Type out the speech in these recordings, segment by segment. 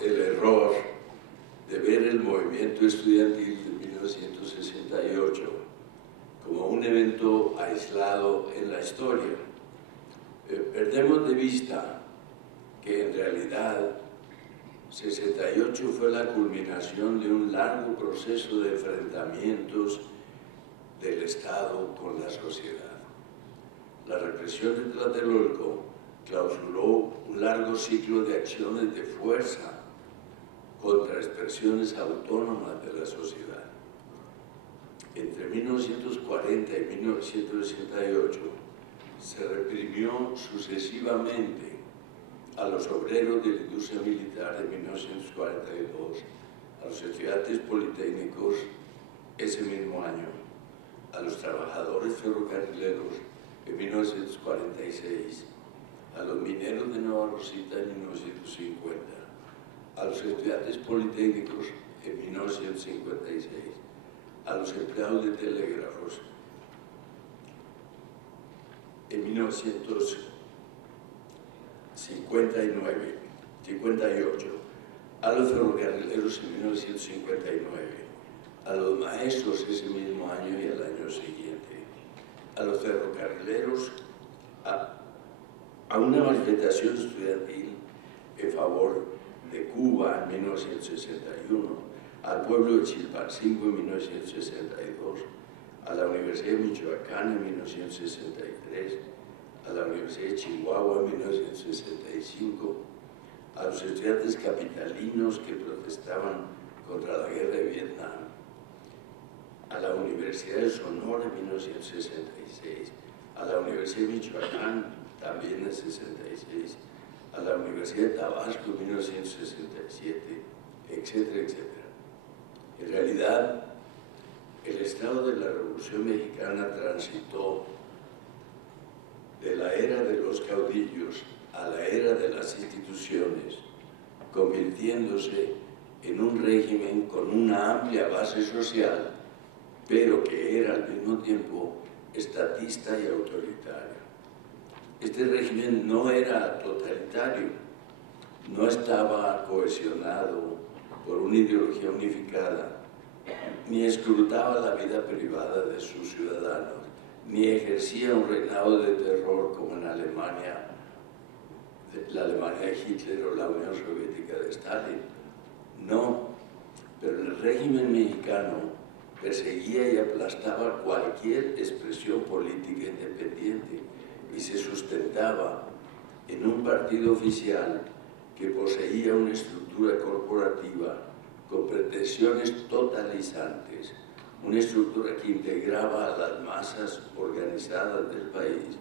el error de ver el movimiento estudiantil de 1968 como un evento aislado en la historia. Perdemos de vista que en realidad 68 fue la culminación de un largo proceso de enfrentamientos del Estado con la sociedad. La represión de Tlatelolco clausuró un largo ciclo de acciones de fuerza contra expresiones autónomas de la sociedad. Entre 1940 y 1968 se reprimió sucesivamente a los obreros de la industria militar de 1942, a los estudiantes politécnicos ese mismo año, a los trabajadores ferrocarrileros en 1946, a los mineros de Nueva Rosita en 1950, a los estudiantes politécnicos en 1956, a los empleados de telégrafos en 1958, a los ferrocarrileros en 1959, a los maestros ese mismo año y al año siguiente, a los ferrocarrileros, a una manifestación estudiantil en favor de Cuba en 1961, al pueblo de Chilpancingo en 1962, a la Universidad de Michoacán en 1963, a la Universidad de Chihuahua en 1965, a los estudiantes capitalinos que protestaban contra la guerra de Vietnam, a la Universidad de Sonora en 1966, a la Universidad de Michoacán también en 66, a la Universidad de Tabasco en 1967, etcétera, etcétera. En realidad, el Estado de la Revolución Mexicana transitó de la era de los caudillos a la era de las instituciones, convirtiéndose en un régimen con una amplia base social, pero que era al mismo tiempo estatista y autoritario. Este régimen no era totalitario, no estaba cohesionado por una ideología unificada, ni escrutaba la vida privada de sus ciudadanos, ni ejercía un reinado de terror como en Alemania, la Alemania de Hitler o la Unión Soviética de Stalin. No, pero el régimen mexicano perseguía y aplastaba cualquier expresión política independiente y se sustentaba en un partido oficial que poseía una estructura corporativa con pretensiones totalizantes, una estructura que integraba a las masas organizadas del país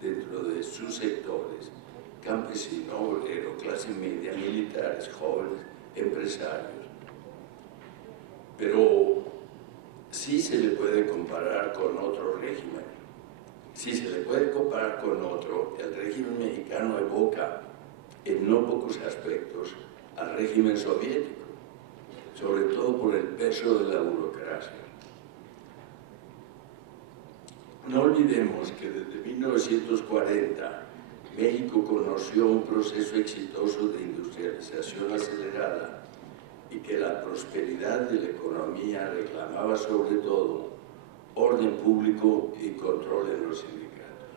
dentro de sus sectores, campesino, obrero, clase media, militares, jóvenes, empresarios. Pero sí se le puede comparar con otro régimen. Si se le puede comparar con otro, el régimen mexicano evoca en no pocos aspectos al régimen soviético, sobre todo por el peso de la burocracia. No olvidemos que desde 1940 México conoció un proceso exitoso de industrialización acelerada y que la prosperidad de la economía reclamaba sobre todo orden público y control en los sindicatos.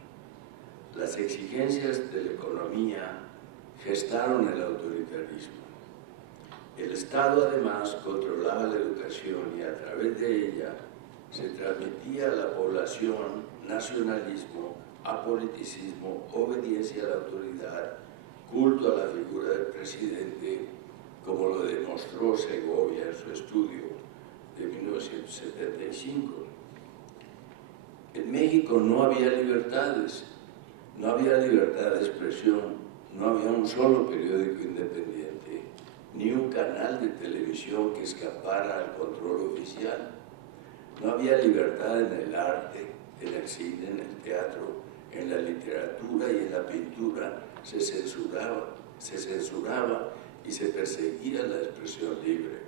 Las exigencias de la economía gestaron el autoritarismo. El Estado además controlaba la educación y a través de ella se transmitía a la población nacionalismo, apoliticismo, obediencia a la autoridad, culto a la figura del presidente, como lo demostró Segovia en su estudio de 1975. En México no había libertades, no había libertad de expresión, no había un solo periódico independiente, ni un canal de televisión que escapara al control oficial. No había libertad en el arte, en el cine, en el teatro, en la literatura y en la pintura. Se censuraba y se perseguía la expresión libre.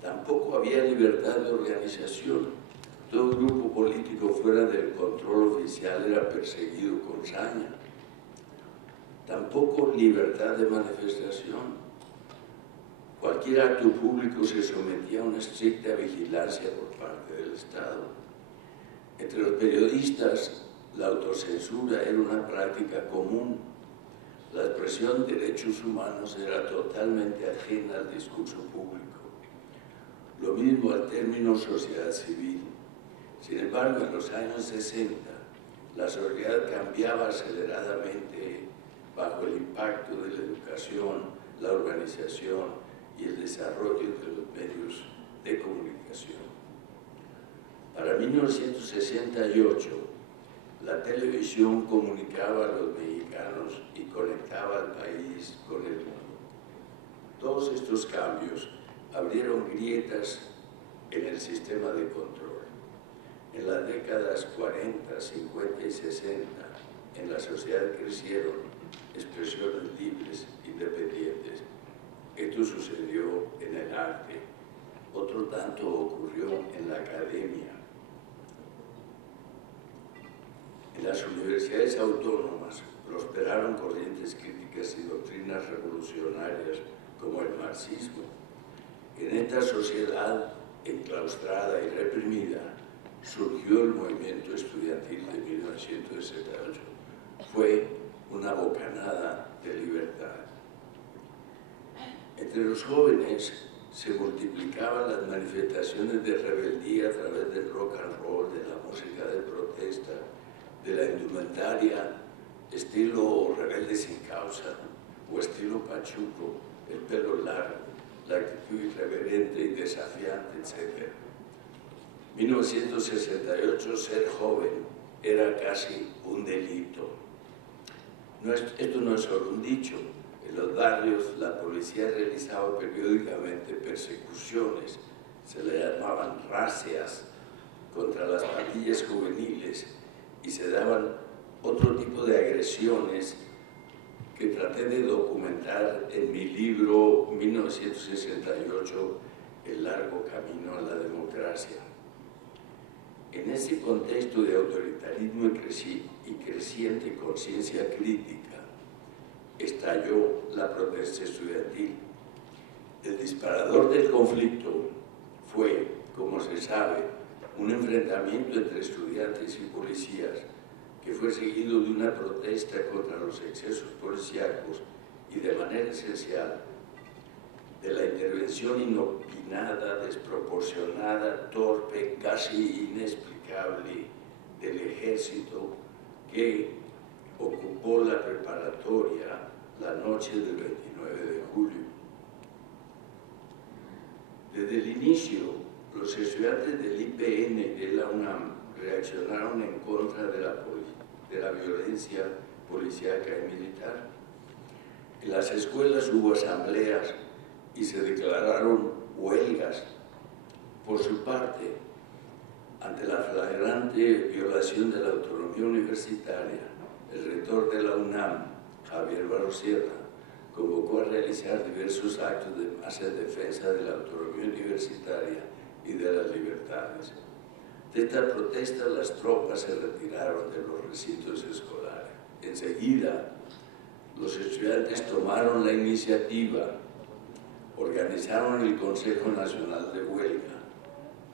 Tampoco había libertad de organización. Todo grupo político fuera del control oficial era perseguido con saña. Tampoco libertad de manifestación. Cualquier acto público se sometía a una estricta vigilancia por parte del Estado. Entre los periodistas, la autocensura era una práctica común. La expresión de derechos humanos era totalmente ajena al discurso público. Lo mismo al término sociedad civil. Sin embargo, en los años 60, la sociedad cambiaba aceleradamente bajo el impacto de la educación, la urbanización y el desarrollo de los medios de comunicación. Para 1968, la televisión comunicaba a los mexicanos y conectaba al país con el mundo. Todos estos cambios abrieron grietas en el sistema de control. En las décadas 40, 50 y 60, en la sociedad crecieron expresiones libres, independientes. Esto sucedió en el arte. Otro tanto ocurrió en la academia. En las universidades autónomas prosperaron corrientes críticas y doctrinas revolucionarias como el marxismo. En esta sociedad enclaustrada y reprimida surgió el movimiento estudiantil de 1968. Fue una bocanada de libertad. Entre los jóvenes se multiplicaban las manifestaciones de rebeldía a través del rock and roll, de la música de protesta, de la indumentaria estilo Rebelde Sin Causa o estilo Pachuco, el pelo largo, la actitud irreverente y desafiante, etc. 1968, ser joven era casi un delito. Esto no es solo un dicho. En los barrios la policía realizaba periódicamente persecuciones, se le llamaban racias contra las pandillas juveniles y se daban otro tipo de agresiones que traté de documentar en mi libro 1968, El largo camino a la democracia. En ese contexto de autoritarismo y creciente conciencia crítica, estalló la protesta estudiantil. El disparador del conflicto fue, como se sabe, un enfrentamiento entre estudiantes y policías que fue seguido de una protesta contra los excesos policíacos y, de manera esencial, de la intervención inopinada, desproporcionada, torpe, casi inexplicable del ejército que ocupó la preparatoria la noche del 29 de julio. Desde el inicio, los estudiantes del IPN de la UNAM reaccionaron en contra de la violencia policíaca y militar. En las escuelas hubo asambleas y se declararon huelgas. Por su parte, ante la flagrante violación de la autonomía universitaria, el rector de la UNAM, Javier Barros Sierra, convocó a realizar diversos actos de masa en defensa de la autonomía universitaria y de las libertades. De esta protesta, las tropas se retiraron de los recintos escolares. Enseguida, los estudiantes tomaron la iniciativa, organizaron el Consejo Nacional de Huelga,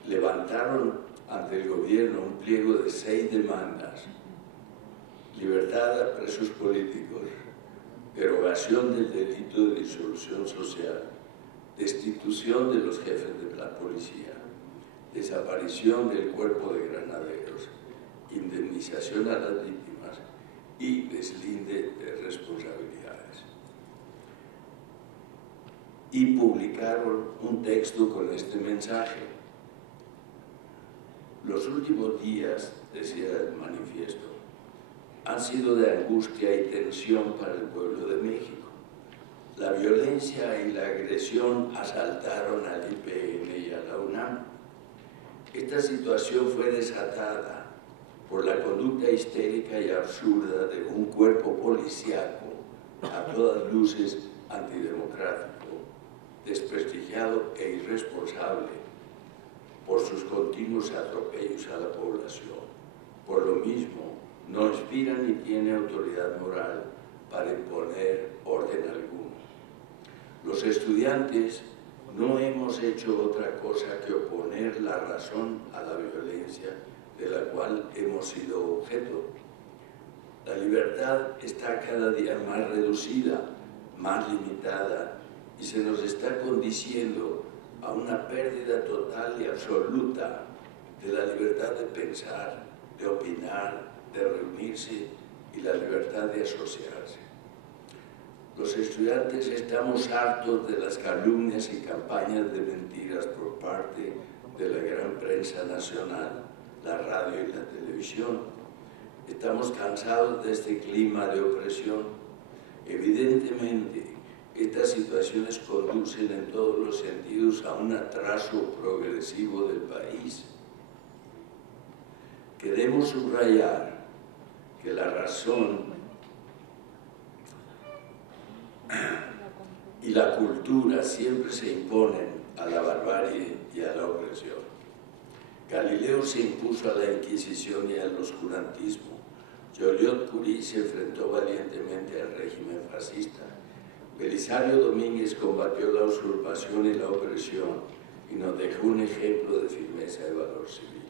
levantaron ante el gobierno un pliego de 6 demandas: libertad a presos políticos, derogación del delito de disolución social, destitución de los jefes de la policía, desaparición del cuerpo de granaderos, indemnización a las víctimas y deslinde de responsabilidades. Y publicaron un texto con este mensaje: los últimos días, decía el manifiesto, han sido de angustia y tensión para el pueblo de México. La violencia y la agresión asaltaron al IPN y a la UNAM. Esta situación fue desatada por la conducta histérica y absurda de un cuerpo policíaco a todas luces antidemocrático, desprestigiado e irresponsable por sus continuos atropellos a la población. Por lo mismo, no inspira ni tiene autoridad moral para imponer orden alguno. Los estudiantes no hemos hecho otra cosa que oponer la razón a la violencia de la cual hemos sido objeto. La libertad está cada día más reducida, más limitada, y se nos está conduciendo a una pérdida total y absoluta de la libertad de pensar, de opinar, de reunirse y la libertad de asociarse. Los estudiantes estamos hartos de las calumnias y campañas de mentiras por parte de la gran prensa nacional, la radio y la televisión. Estamos cansados de este clima de opresión. Evidentemente, estas situaciones conducen en todos los sentidos a un atraso progresivo del país. Queremos subrayar que la razón y la cultura siempre se imponen a la barbarie y a la opresión. Galileo se impuso a la Inquisición y al oscurantismo. Joliot-Curie se enfrentó valientemente al régimen fascista. Belisario Domínguez combatió la usurpación y la opresión y nos dejó un ejemplo de firmeza y valor civil.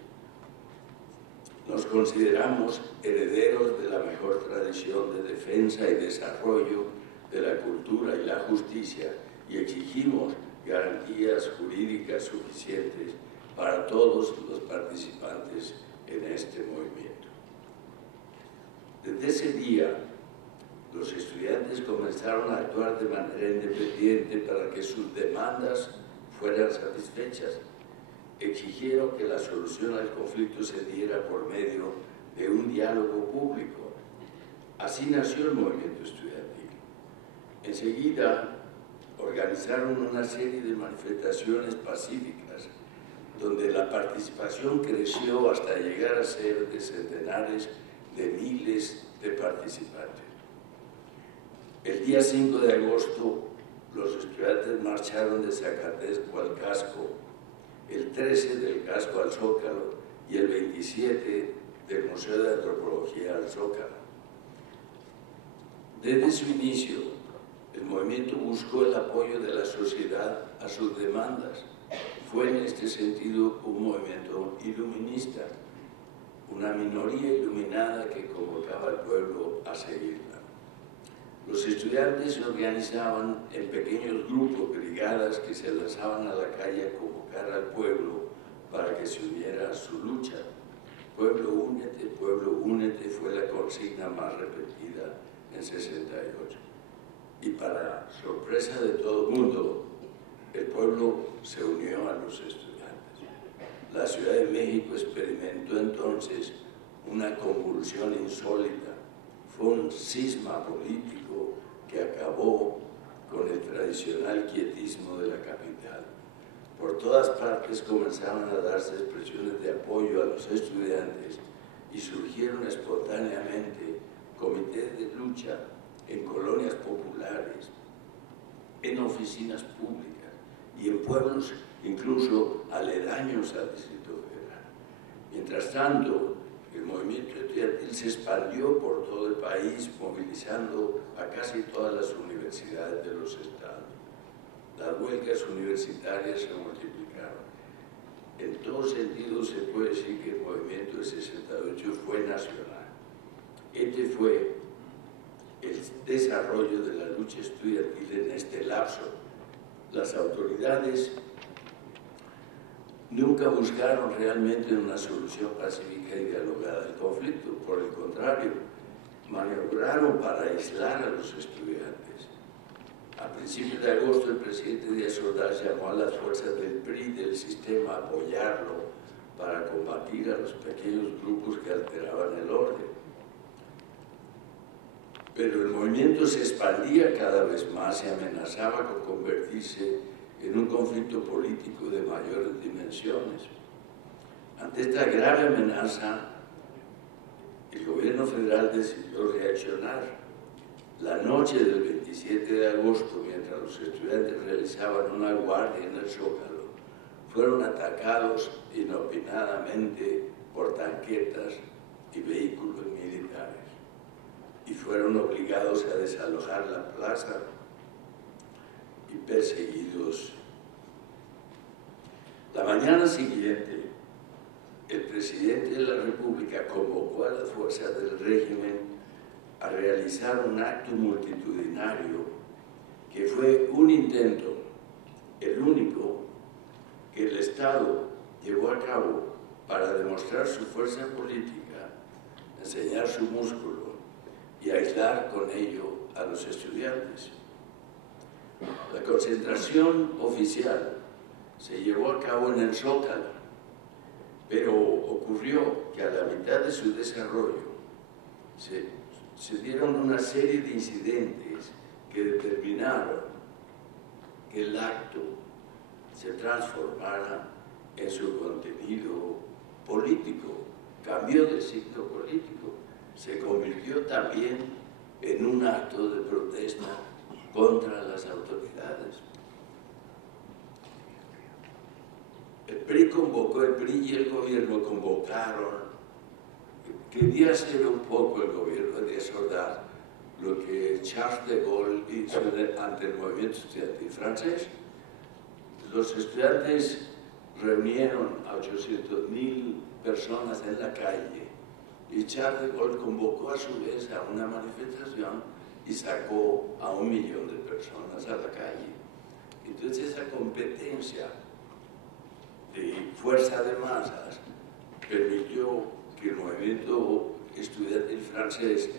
Nos consideramos herederos de la mejor tradición de defensa y desarrollo de la cultura y la justicia y exigimos garantías jurídicas suficientes para todos los participantes en este movimiento. Desde ese día, los estudiantes comenzaron a actuar de manera independiente para que sus demandas fueran satisfechas. Exigieron que la solución al conflicto se diera por medio de un diálogo público. Así nació el movimiento estudiantil. Enseguida organizaron una serie de manifestaciones pacíficas, donde la participación creció hasta llegar a ser de centenares de miles de participantes. El día 5 de agosto, los estudiantes marcharon de Zacatesco al Casco, el 13 del Casco al Zócalo y el 27 del Museo de Antropología al Zócalo. Desde su inicio, el movimiento buscó el apoyo de la sociedad a sus demandas. Fue en este sentido un movimiento iluminista, una minoría iluminada que convocaba al pueblo a seguirla. Los estudiantes se organizaban en pequeños grupos, brigadas que se lanzaban a la calle a convocar al pueblo para que se uniera a su lucha. Pueblo, únete fue la consigna más repetida en 68. Y para sorpresa de todo el mundo, el pueblo se unió a los estudiantes. La Ciudad de México experimentó entonces una convulsión insólita. Fue un cisma político que acabó con el tradicional quietismo de la capital. Por todas partes comenzaron a darse expresiones de apoyo a los estudiantes y surgieron espontáneamente comités de lucha en colonias populares, en oficinas públicas y en pueblos incluso aledaños al Distrito Federal. Mientras tanto, el movimiento estudiantil se expandió por todo el país, movilizando a casi todas las universidades de los estados. Las huelgas universitarias se multiplicaron. En todo sentido se puede decir que el movimiento de 68 fue nacional. Este fue el desarrollo de la lucha estudiantil en este lapso. Las autoridades nunca buscaron realmente una solución pacífica y dialogada del conflicto. Por el contrario, maniobraron para aislar a los estudiantes. A principios de agosto, el presidente Díaz Ordaz llamó a las fuerzas del PRI del sistema a apoyarlo para combatir a los pequeños grupos que alteraban el orden. Pero el movimiento se expandía cada vez más y amenazaba con convertirse en un conflicto político de mayores dimensiones. Ante esta grave amenaza, el gobierno federal decidió reaccionar. La noche del 27 de agosto, mientras los estudiantes realizaban una guardia en el Zócalo, fueron atacados inopinadamente por tanquetas y vehículos militares y fueron obligados a desalojar la plaza y perseguidos mañana siguiente, el presidente de la República convocó a las fuerzas del régimen a realizar un acto multitudinario que fue un intento, el único, que el Estado llevó a cabo para demostrar su fuerza política, enseñar su músculo y aislar con ello a los estudiantes. La concentración oficial se llevó a cabo en el Zócalo, pero ocurrió que a la mitad de su desarrollo se dieron una serie de incidentes que determinaron que el acto se transformara en su contenido político, cambió de signo político, se convirtió también en un acto de protesta contra las autoridades. El PRI y el gobierno convocaron, quería hacer un poco el gobierno de desordar lo que Charles de Gaulle hizo ante el movimiento estudiantil francés. Los estudiantes reunieron a 800.000 personas en la calle y Charles de Gaulle convocó a su vez a una manifestación y sacó a 1 millón de personas a la calle. Entonces esa competencia de fuerza de masas permitió que el movimiento estudiantil francés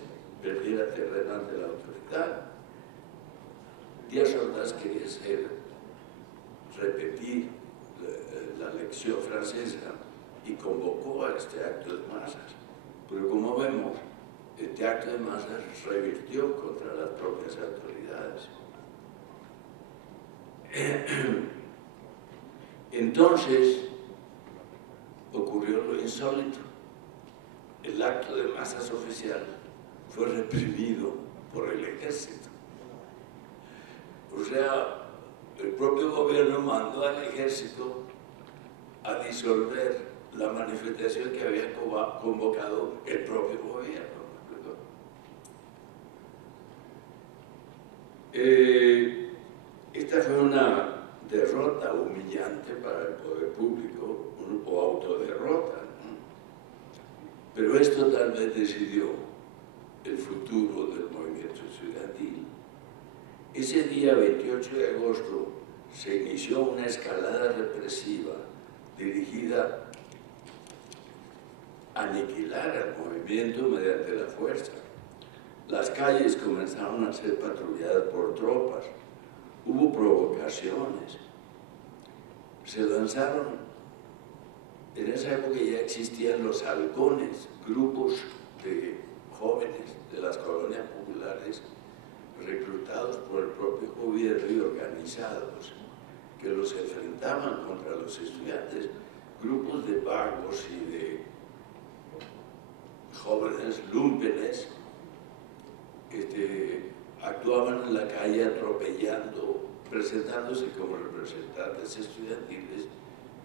perdiera terreno ante la autoridad. Díaz Ordaz quería repetir la lección francesa y convocó a este acto de masas. Pero como vemos, este acto de masas revirtió contra las propias autoridades. Entonces ocurrió lo insólito. El acto de masas oficial fue reprimido por el ejército. O sea, el propio gobierno mandó al ejército a disolver la manifestación que había convocado el propio gobierno. Esta fue una derrota humillante para el poder público, o autoderrota, ¿no? Pero esto tal vez decidió el futuro del movimiento estudiantil. Ese día 28 de agosto se inició una escalada represiva dirigida a aniquilar al movimiento mediante la fuerza. Las calles comenzaron a ser patrulladas por tropas, hubo provocaciones, se lanzaron, en esa época ya existían los halcones, grupos de jóvenes de las colonias populares reclutados por el propio gobierno y organizados, que los enfrentaban contra los estudiantes, grupos de vagos y de jóvenes lúmpenes, actuaban en la calle atropellando, presentándose como representantes estudiantiles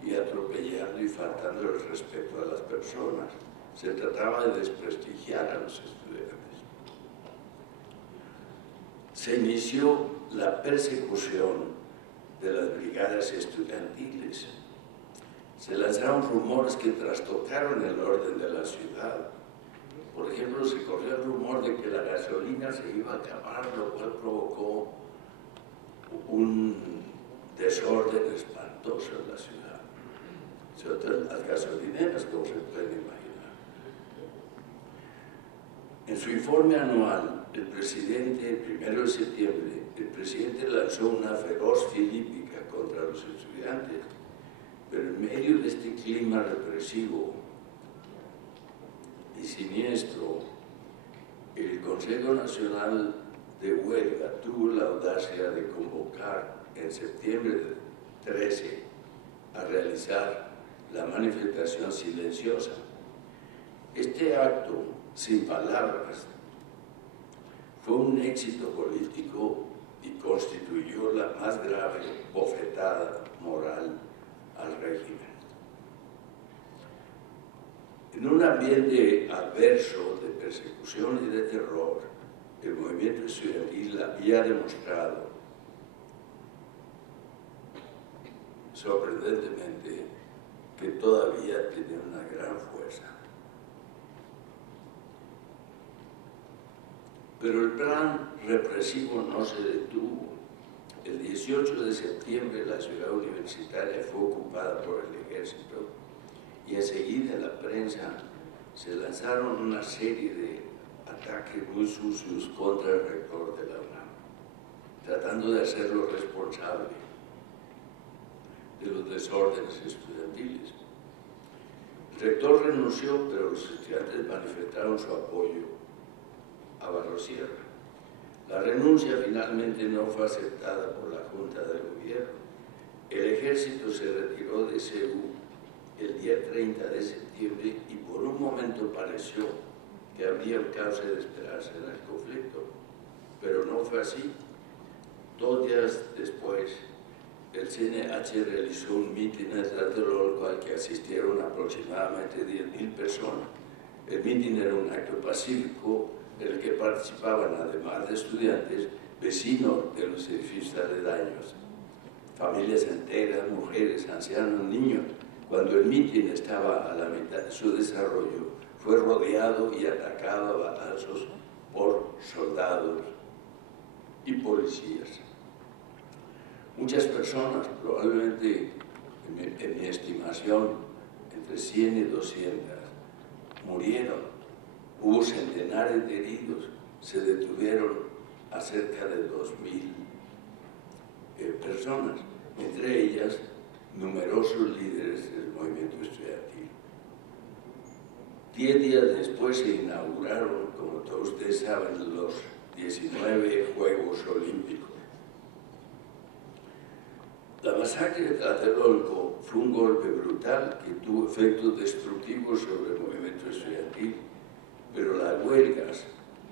y atropellando y faltando el respeto a las personas. Se trataba de desprestigiar a los estudiantes. Se inició la persecución de las brigadas estudiantiles. Se lanzaron rumores que trastocaron el orden de la ciudad. Por ejemplo, se corrió el rumor de que la gasolina se iba a acabar, lo cual provocó un desorden espantoso en la ciudad. Sobre todo en las gasolineras, como se pueden imaginar. En su informe anual, el 1 de septiembre, el presidente lanzó una feroz filípica contra los estudiantes, pero en medio de este clima represivo y siniestro, el Consejo Nacional de Huelga tuvo la audacia de convocar en septiembre del 13 a realizar la manifestación silenciosa. Este acto, sin palabras, fue un éxito político y constituyó la más grave bofetada moral al régimen. En un ambiente adverso de persecución y de terror, el movimiento estudiantil había demostrado sorprendentemente que todavía tiene una gran fuerza. Pero el plan represivo no se detuvo. El 18 de septiembre la ciudad universitaria fue ocupada por el ejército y enseguida en la prensa se lanzaron una serie de ataques muy sucios contra el rector de la UNAM, tratando de hacerlo responsable de los desórdenes estudiantiles. El rector renunció, pero los estudiantes manifestaron su apoyo a Barrosierra. La renuncia finalmente no fue aceptada por la Junta de Gobierno. El ejército se retiró de Ceú el día 30 de septiembre y por un momento pareció que habría causa de esperarse en el conflicto, pero no fue así. 2 días después, el CNH realizó un mitin en Tlatelolco al que asistieron aproximadamente 10.000 personas. El mitin era un acto pacífico en el que participaban, además de estudiantes, vecinos de los edificios aledaños, familias enteras, mujeres, ancianos, niños. Cuando el mitin estaba a la mitad de su desarrollo, fue rodeado y atacado a balazos por soldados y policías. Muchas personas, probablemente, en mi estimación, entre 100 y 200, murieron. Hubo centenares de heridos, se detuvieron a cerca de 2.000 personas, entre ellas numerosos líderes del movimiento estudiantil. 10 días después se inauguraron, como todos ustedes saben, los 19 Juegos Olímpicos. La masacre de Tlatelolco fue un golpe brutal que tuvo efectos destructivos sobre el movimiento estudiantil, pero las huelgas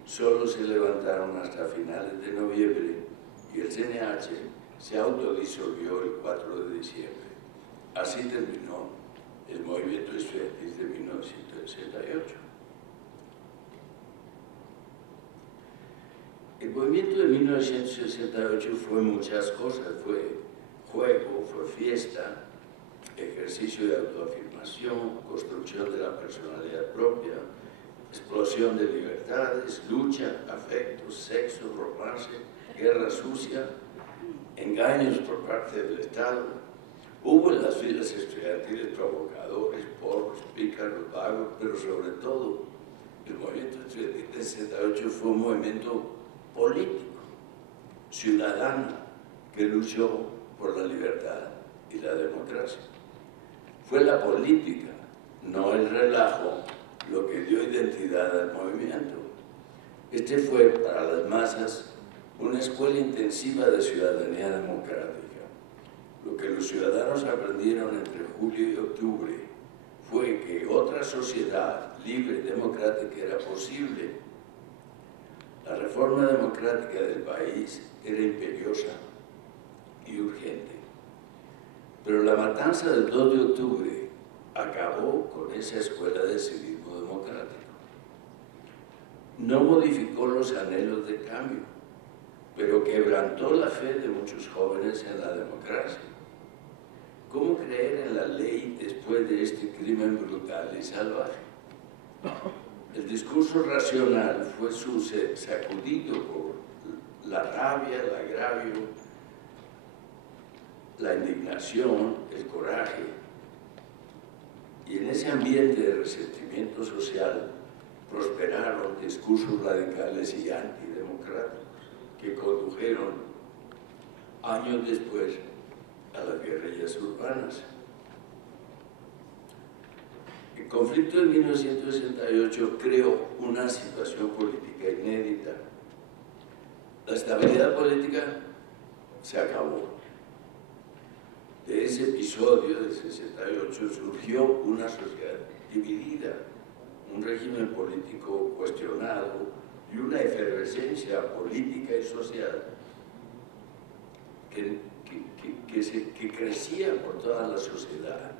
solo se levantaron hasta finales de noviembre y el CNH se autodisolvió el 4 de diciembre. Así terminó el movimiento estudiantil de 1968. El movimiento de 1968 fue muchas cosas, fue juego, fue fiesta, ejercicio de autoafirmación, construcción de la personalidad propia, explosión de libertades, lucha, afectos, sexo, romance, guerra sucia, engaños por parte del Estado. Hubo en las filas estudiantiles provocadores, porros, pícaros, vagos, pero sobre todo el movimiento estudiantil de 68 fue un movimiento político, ciudadano, que luchó por la libertad y la democracia. Fue la política, no el relajo, lo que dio identidad al movimiento. Este fue para las masas una escuela intensiva de ciudadanía democrática. Lo que los ciudadanos aprendieron entre julio y octubre fue que otra sociedad libre y democrática era posible. La reforma democrática del país era imperiosa y urgente. Pero la matanza del 2 de octubre acabó con esa escuela de civismo democrático. No modificó los anhelos de cambio, pero quebrantó la fe de muchos jóvenes en la democracia. ¿Cómo creer en la ley después de este crimen brutal y salvaje? El discurso racional fue sacudido por la rabia, el agravio, la indignación, el coraje. Y en ese ambiente de resentimiento social prosperaron discursos radicales y antidemocráticos que condujeron años después a las guerrillas urbanas. El conflicto de 1968 creó una situación política inédita. La estabilidad política se acabó. De ese episodio de 68 surgió una sociedad dividida, un régimen político cuestionado y una efervescencia política y social que crecía por toda la sociedad.